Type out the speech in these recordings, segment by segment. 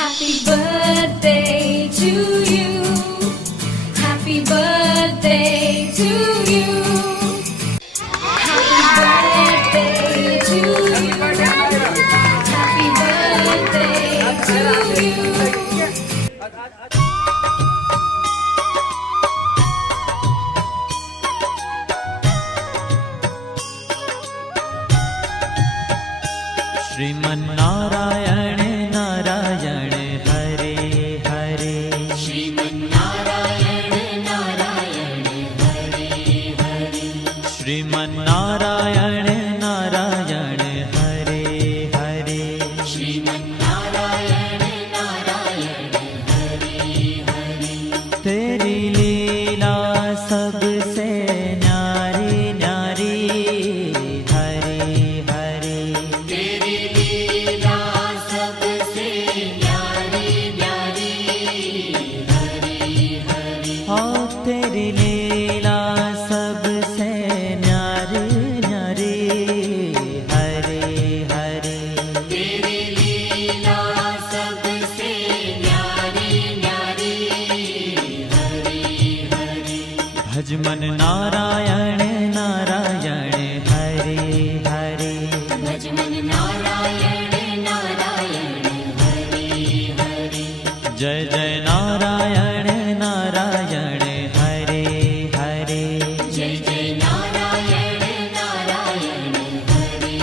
Happy birthday to you. Happy birthday to you. Happy birthday to you. Happy birthday to you. Sriman Narayana Narayan Hare Hare. Sriman Narayana Narayan Hare Hare. Sriman Narayana Narayan Hare Hare. Sriman Narayana Narayan Hare Hare. तेरी लीला सबसे न्यारी न्यारी हरे हरे। तेरी लीला सबसे न्यारी न्यारी हरे हरे। हाँ तेरी लीला सबसे न्यारी न्यारी हरे हरे। तेरी लीला सबसे न्यारी न्यारी हरे हरे। भजमन नारायण नारायण हरे हरे। भजमन नारायण नारायण हरे हरे। जय जय नारायण नारायण हरे हरे। जय जय नारायण नारायण हरे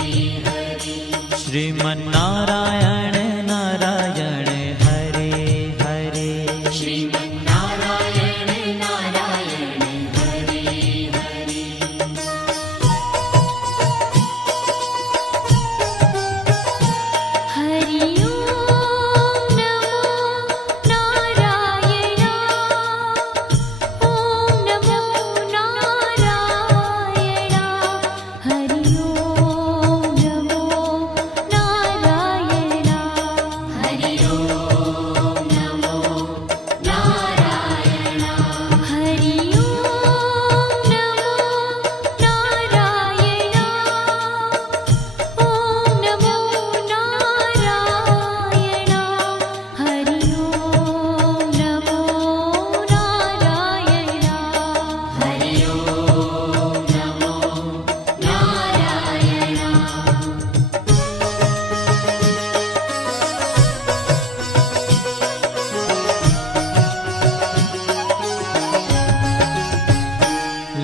हरे। श्रीमन्नारायण नारायण हरे हरे। श्रीमन्नारायण नारायण हरे हरे। हरि ओम नमो नारायण। ओम नमो नारायण। हरि ओम नमो नारायण। हरि ओम नमो नारायण। हरि ओम नमो नारायण। ओम नमो नारायण। हरि ओम नमो नारायण। हरि ओम नमो नारायण।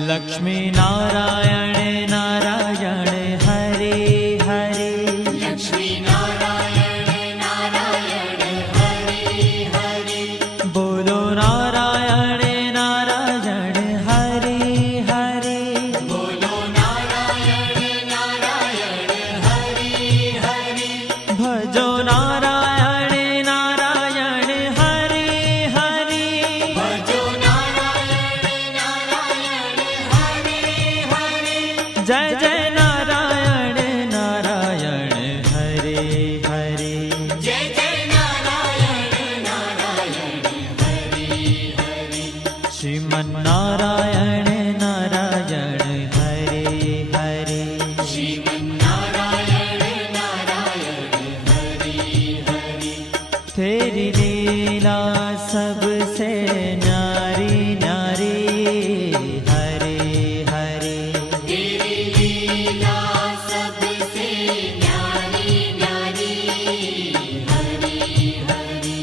लक्ष्मी नारायण नारायण हरे हरे। लक्ष्मी नारायण नारायण हरे हरे। बोलो नारायण नारायण हरे हरे। बोलो नारायण नारायण हरे हरे। भजो नारायण नारायण हरे हरे। भजो नारायण नारायण हरे हरे। जय जय नारायण नारायण हरे हरे। जय जय नारायण नारायण हरे हरे। श्रीमन्नारायण नारायण हरे हरे। श्रीमन्नारायण नारायण हरे हरे। तेरी लीला सबसे न्यारी न्यारी हरे हरे। तेरी लीला सबसे न्यारी न्यारी हरे हरे।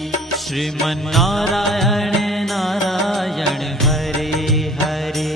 श्रीमन्नारायण नारायण हरे हरे।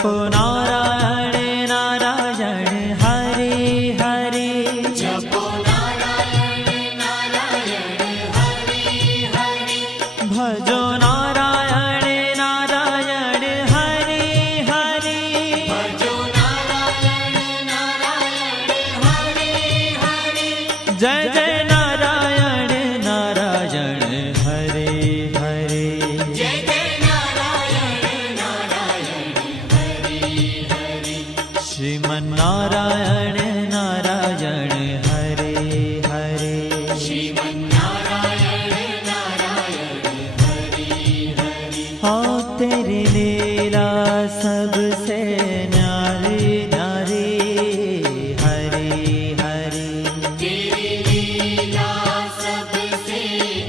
जपो नारायण नारायण हरे हरे जपो नारायण नारायण हरे हरे भजो नारायण नारायण हरे हरे भजो नारायण नारायण हरे हरे जय जय नारायण नारायण हरे हरे जय जय नारायण नारायण हरे हरे श्रीमन्नारायण नारायण हरे हरे श्रीमन्नारायण नारायण हरे हरे हाँ तेरी लीला सबसे न्यारी न्यारी हरे हरे तेरी लीला सबसे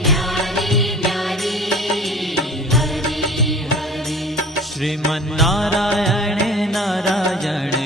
न्यारी न्यारी हरे हरे श्रीमन्नारायण नारायण